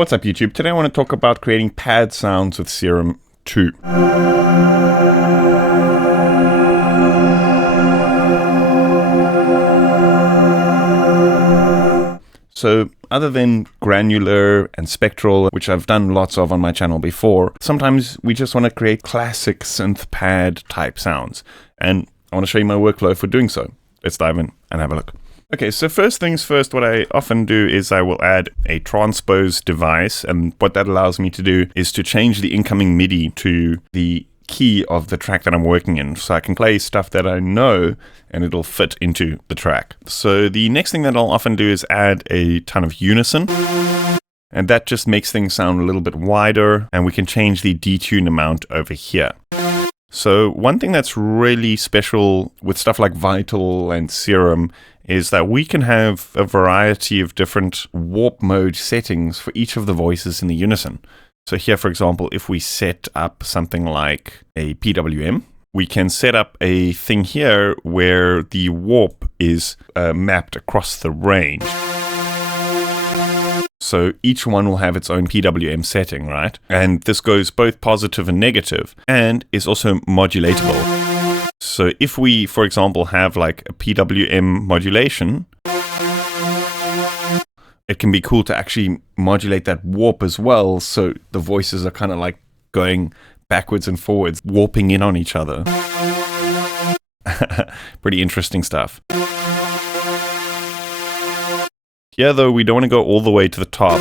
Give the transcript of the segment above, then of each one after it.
What's up, YouTube? Today I want to talk about creating pad sounds with Serum 2. So other than granular and spectral, which I've done lots of on my channel before, sometimes we just want to create classic synth pad type sounds. And I want to show you my workflow for doing so. Let's dive in and have a look. Okay, so first things first, what I often do is I will add a transpose device, and what that allows me to do is to change the incoming MIDI to the key of the track that I'm working in, so I can play stuff that I know and it'll fit into the track. So the next thing that I'll often do is add a ton of unison, and that just makes things sound a little bit wider, and we can change the detune amount over here. So one thing that's really special with stuff like Vital and Serum is that we can have a variety of different warp mode settings for each of the voices in the unison. So here, for example, if we set up something like a PWM, we can set up a thing here where the warp is mapped across the range. So each one will have its own PWM setting, right? And this goes both positive and negative, and is also modulatable. So if we, for example, have like a PWM modulation, it can be cool to actually modulate that warp as well, so the voices are kind of like going backwards and forwards, warping in on each other. Pretty interesting stuff. Here, though, we don't want to go all the way to the top.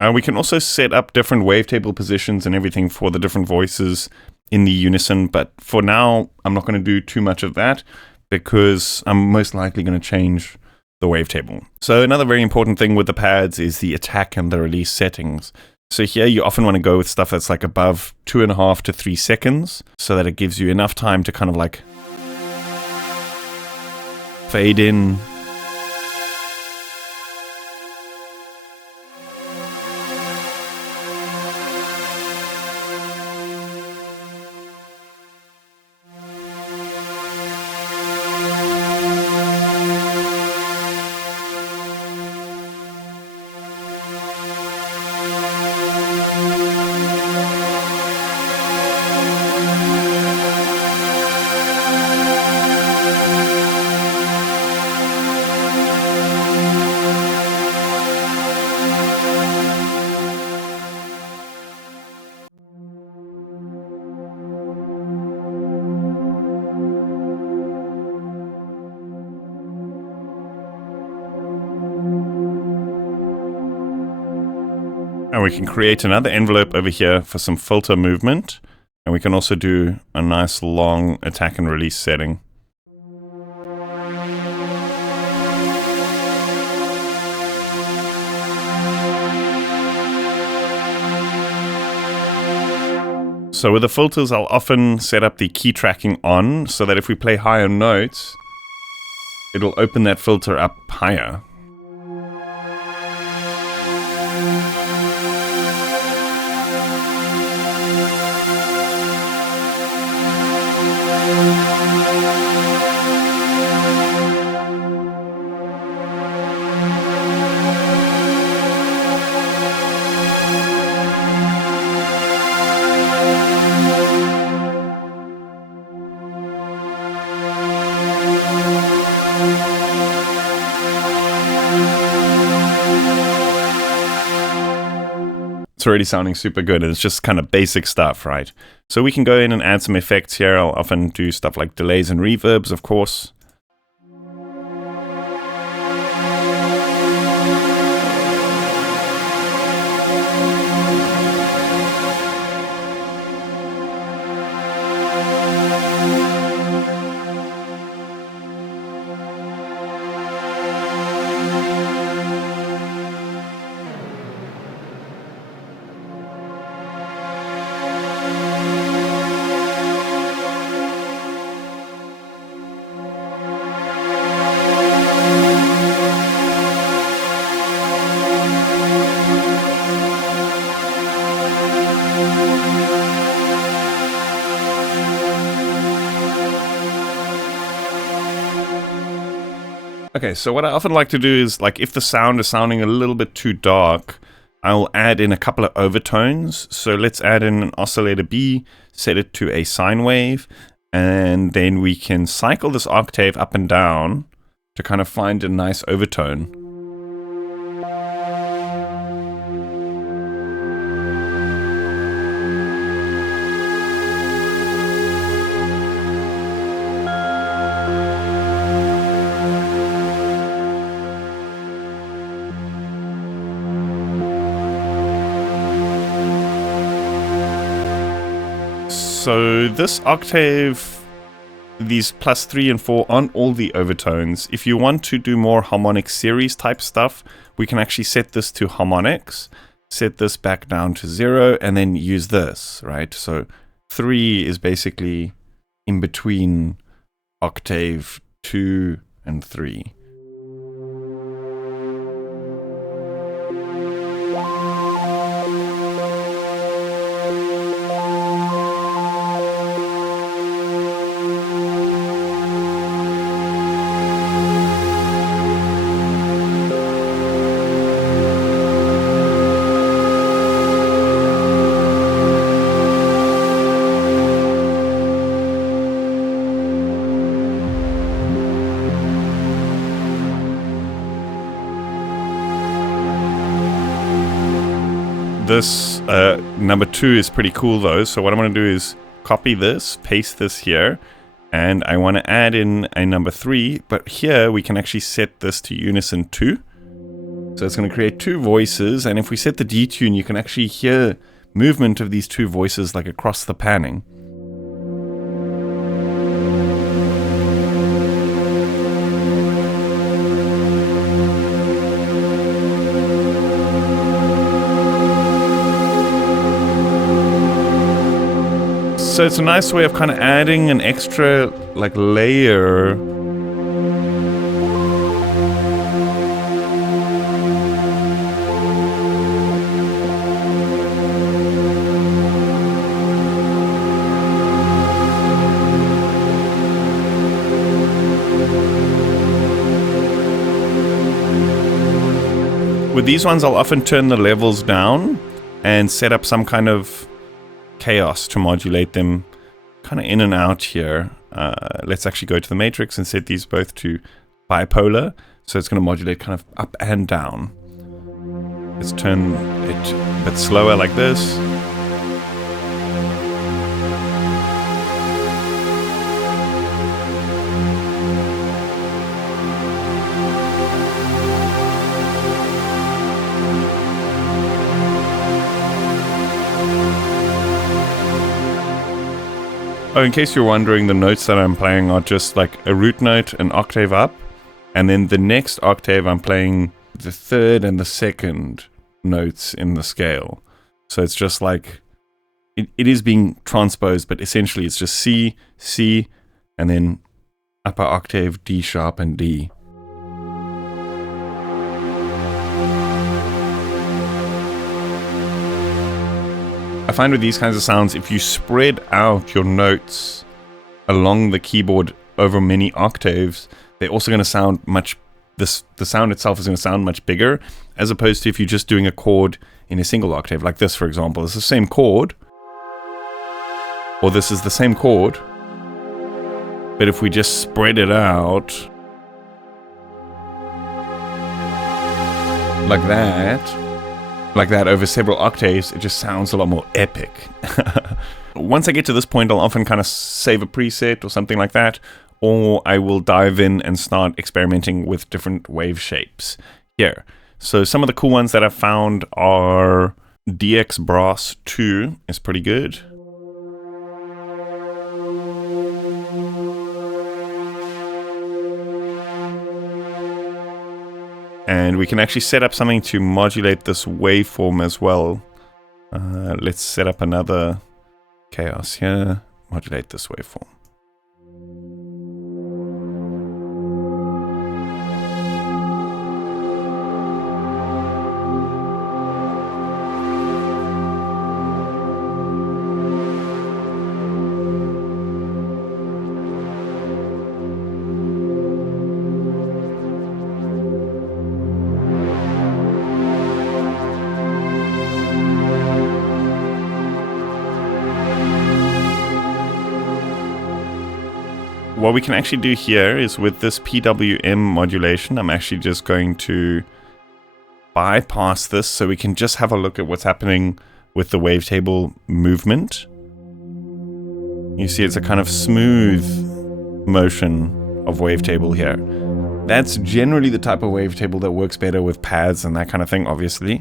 And we can also set up different wavetable positions and everything for the different voices in the unison, but for now, I'm not going to do too much of that because I'm most likely going to change the wavetable. So another very important thing with the pads is the attack and the release settings. So here you often want to go with stuff that's like above 2.5 to 3 seconds, so that it gives you enough time to kind of like fade in. And we can create another envelope over here for some filter movement. And we can also do a nice long attack and release setting. So with the filters, I'll often set up the key tracking on, so that if we play higher notes, it'll open that filter up higher. It's already sounding super good, and it's just kind of basic stuff, right? So we can go in and add some effects here. I'll often do stuff like delays and reverbs, of course. Okay, so what I often like to do is, like, if the sound is sounding a little bit too dark, I'll add in a couple of overtones. So let's add in an oscillator B, set it to a sine wave, and then we can cycle this octave up and down to kind of find a nice overtone. So this octave, these +3 and 4 aren't all the overtones. If you want to do more harmonic series type stuff, we can actually set this to harmonics, set this back down to 0, and then use this, right? So 3 is basically in between octave 2 and 3. This number 2 is pretty cool though, so what I'm going to do is copy this, paste this here, and I want to add in a number 3, but here we can actually set this to unison 2. So it's going to create 2 voices, and if we set the detune, you can actually hear movement of these 2 voices like across the panning. So it's a nice way of kind of adding an extra like layer. With these ones, I'll often turn the levels down and set up some kind of chaos to modulate them kind of in and out here. Let's actually go to the matrix and set these both to bipolar. So it's going to modulate kind of up and down. Let's turn it a bit slower like this. Oh, in case you're wondering, the notes that I'm playing are just like a root note, an octave up, and then the next octave I'm playing the 3rd and the 2nd notes in the scale. So it's just like, it is being transposed, but essentially it's just C, C, and then upper octave, D sharp, and D. I find with these kinds of sounds, if you spread out your notes along the keyboard over many octaves, they're also going to sound much, the sound itself is going to sound much bigger, as opposed to if you're just doing a chord in a single octave, like this, for example. It's the same chord, or this is the same chord, but if we just spread it out like that over several octaves, it just sounds a lot more epic. Once I get to this point, I'll often kind of save a preset or something like that, or I will dive in and start experimenting with different wave shapes here. So some of the cool ones that I've found are DX Brass 2 is pretty good. And we can actually set up something to modulate this waveform as well. Let's set up another chaos here. Modulate this waveform. what we can actually do here is with this PWM modulation, I'm actually just going to bypass this so we can just have a look at what's happening with the wavetable movement. You see it's a kind of smooth motion of wavetable here. That's generally the type of wavetable that works better with pads and that kind of thing, obviously.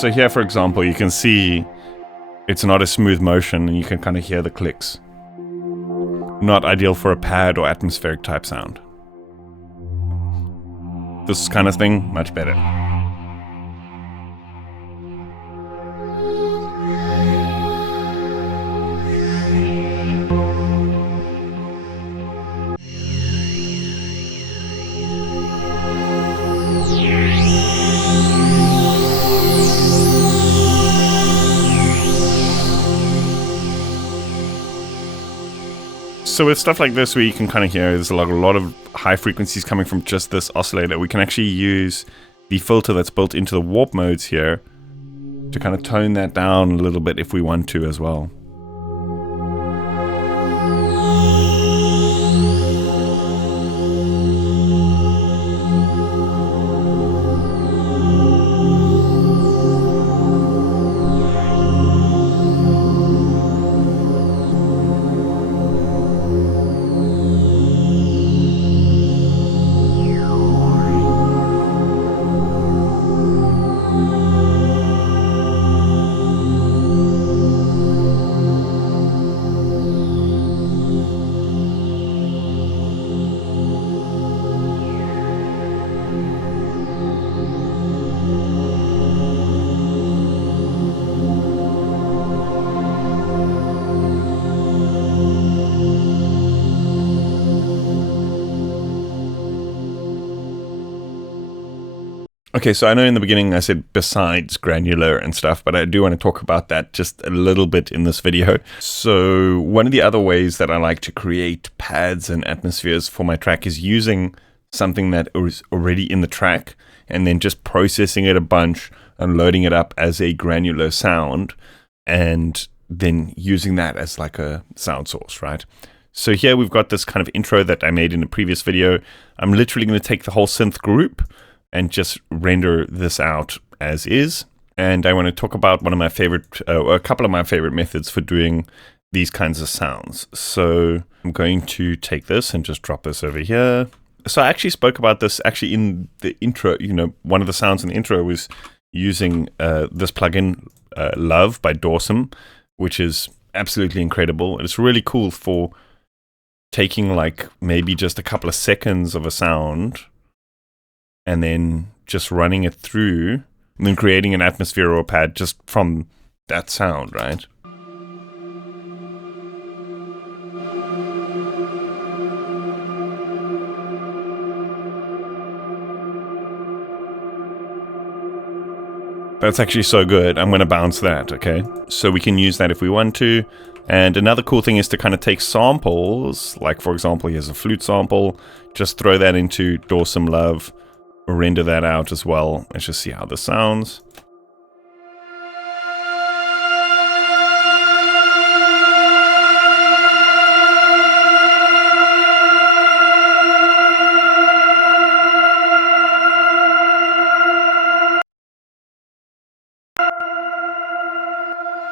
So here, for example, you can see it's not a smooth motion and you can kind of hear the clicks. Not ideal for a pad or atmospheric type sound. This kind of thing, much better. So with stuff like this where you can kind of hear there's a lot of high frequencies coming from just this oscillator, we can actually use the filter that's built into the warp modes here to kind of tone that down a little bit if we want to as well. Okay, so I know in the beginning I said besides granular and stuff, but I do want to talk about that just a little bit in this video. So one of the other ways that I like to create pads and atmospheres for my track is using something that is already in the track and then just processing it a bunch and loading it up as a granular sound and then using that as like a sound source, right? So here we've got this kind of intro that I made in a previous video. I'm literally going to take the whole synth group and just render this out as is. And I want to talk about one of my favorite, a couple of my favorite methods for doing these kinds of sounds. So I'm going to take this and just drop this over here. So I actually spoke about this actually in the intro. You know, one of the sounds in the intro was using this plugin, Love by Dawson, which is absolutely incredible. It's really cool for taking like maybe just a couple of seconds of a sound and then just running it through and then creating an atmosphere or a pad just from that sound, right? That's actually so good. I'm going to bounce that, okay? So we can use that if we want to. And another cool thing is to kind of take samples, like for example, here's a flute sample, just throw that into Dawson Love, render that out as well. Let's just see how this sounds.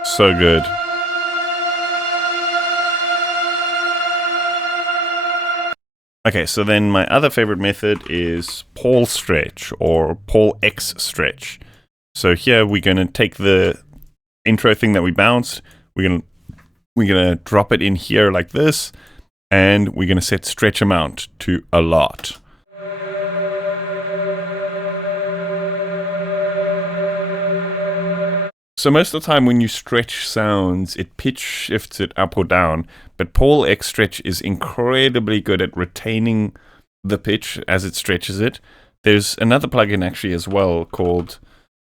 So good. Okay, so then my other favorite method is Paul stretch or Paul X stretch. So here we're going to take the intro thing that we bounced, we're gonna drop it in here like this, and we're gonna set stretch amount to a lot. So most of the time when you stretch sounds, it pitch shifts it up or down, but Paul X stretch is incredibly good at retaining the pitch as it stretches it. There's another plugin actually as well called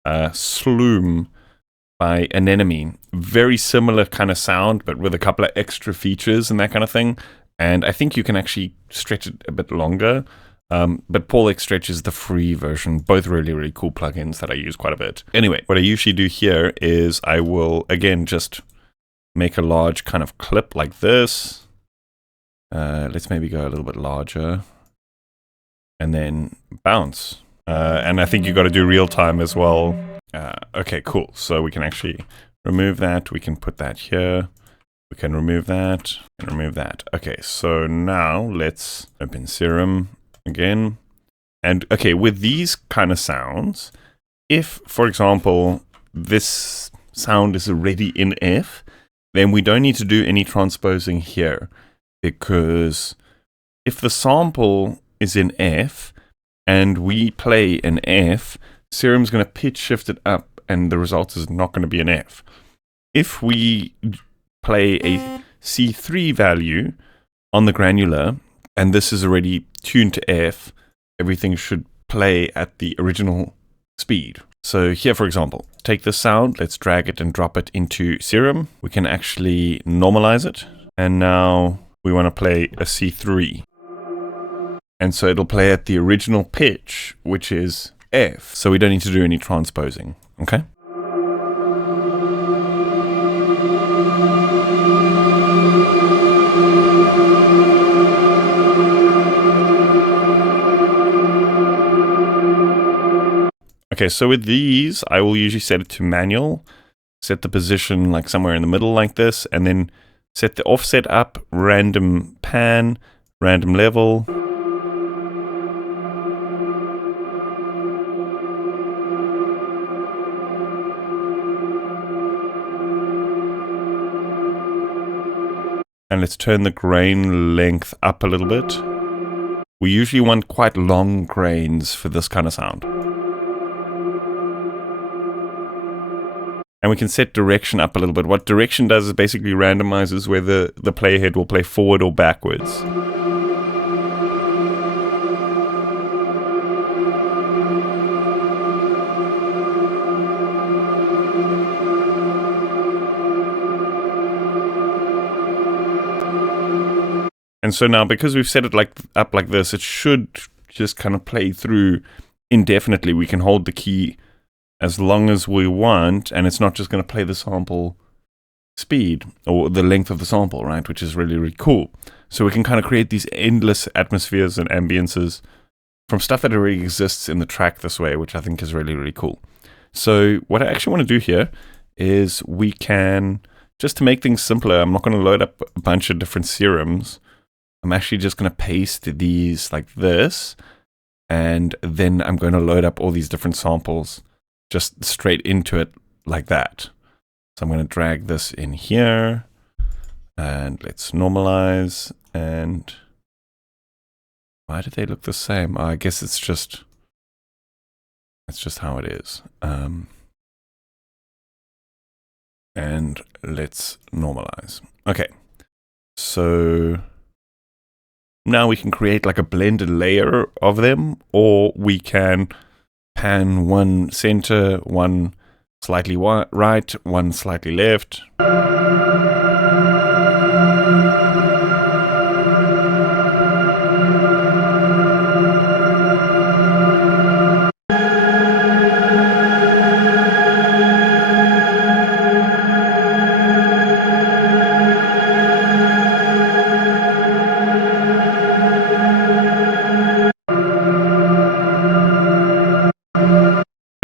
Sloom by Anemone. Very similar kind of sound, but with a couple of extra features and that kind of thing. And I think you can actually stretch it a bit longer. But Paul X Stretch is the free version. Both really, really cool plugins that I use quite a bit. Anyway, what I usually do here is I will, again, just make a large kind of clip like this. Let's maybe go a little bit larger. And then bounce. And I think you got to do real time as well. Okay, cool. So we can actually remove that. We can put that here. We can remove that and remove that. Okay, so now let's open Serum again. And okay, with these kind of sounds, if, for example, this sound is already in F, then we don't need to do any transposing here. Because if the sample is in F and we play an F, Serum's going to pitch shift it up and the result is not going to be an F. If we play a C3 value on the granular and this is already tuned to F, everything should play at the original speed. So here, for example, take this sound, let's drag it and drop it into Serum. We can actually normalize it. And now we want to play a C3. And so it'll play at the original pitch, which is F. So we don't need to do any transposing, okay? Okay, so with these, I will usually set it to manual, set the position like somewhere in the middle like this, and then set the offset up, random pan, random level. And let's turn the grain length up a little bit. We usually want quite long grains for this kind of sound. And we can set direction up a little bit. What direction does is basically randomizes whether the playhead will play forward or backwards. And so now, because we've set it up like this, it should just kind of play through indefinitely. We can hold the key as long as we want, and it's not just going to play the sample speed or the length of the sample, right? Which is really, really cool. So we can kind of create these endless atmospheres and ambiences from stuff that already exists in the track this way, which I think is really, really cool. So what I actually want to do here is we can, just to make things simpler, I'm not going to load up a bunch of different serums. I'm actually just going to paste these like this, and then I'm going to load up all these different samples just straight into it like that. So I'm going to drag this in here, and let's normalize. And why do they look the same? Oh, I guess it's just how it is. And let's normalize. Okay, so now we can create like a blended layer of them, or we can pan one center, one slightly right, one slightly left.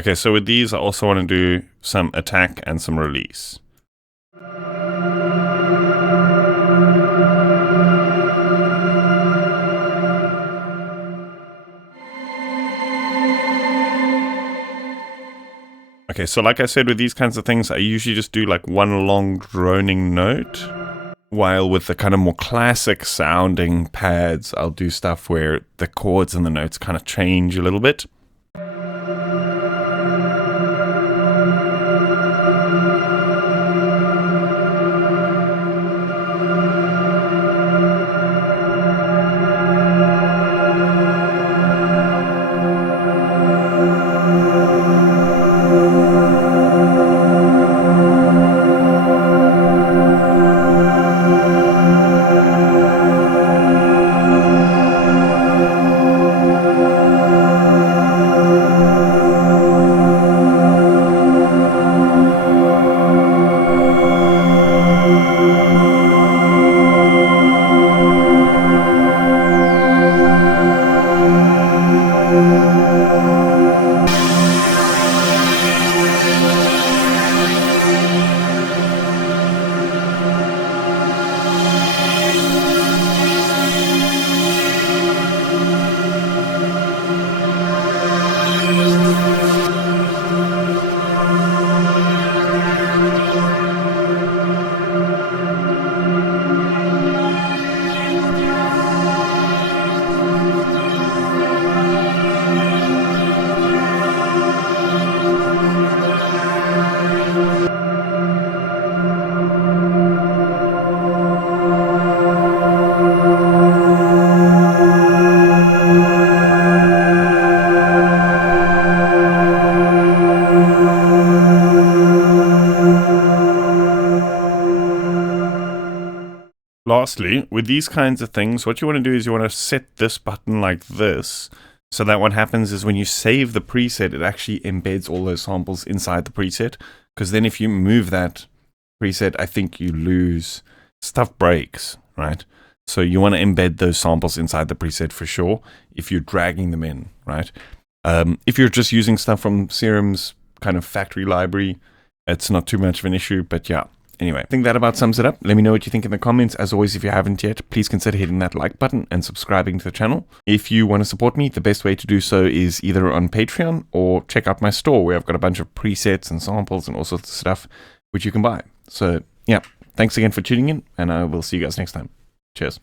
Okay, so with these, I also want to do some attack and some release. Okay, so like I said, with these kinds of things, I usually just do like one long droning note. While with the kind of more classic sounding pads, I'll do stuff where the chords and the notes kind of change a little bit. Lastly, with these kinds of things, what you want to do is you want to set this button like this. So that what happens is when you save the preset, it actually embeds all those samples inside the preset. Because then if you move that preset, I think you lose, stuff breaks, right? So you want to embed those samples inside the preset for sure, if you're dragging them in, right? If you're just using stuff from Serum's kind of factory library, it's not too much of an issue, but yeah. Anyway, I think that about sums it up. Let me know what you think in the comments. As always, if you haven't yet, please consider hitting that like button and subscribing to the channel. If you want to support me, the best way to do so is either on Patreon or check out my store where I've got a bunch of presets and samples and all sorts of stuff which you can buy. So yeah, thanks again for tuning in, and I will see you guys next time. Cheers.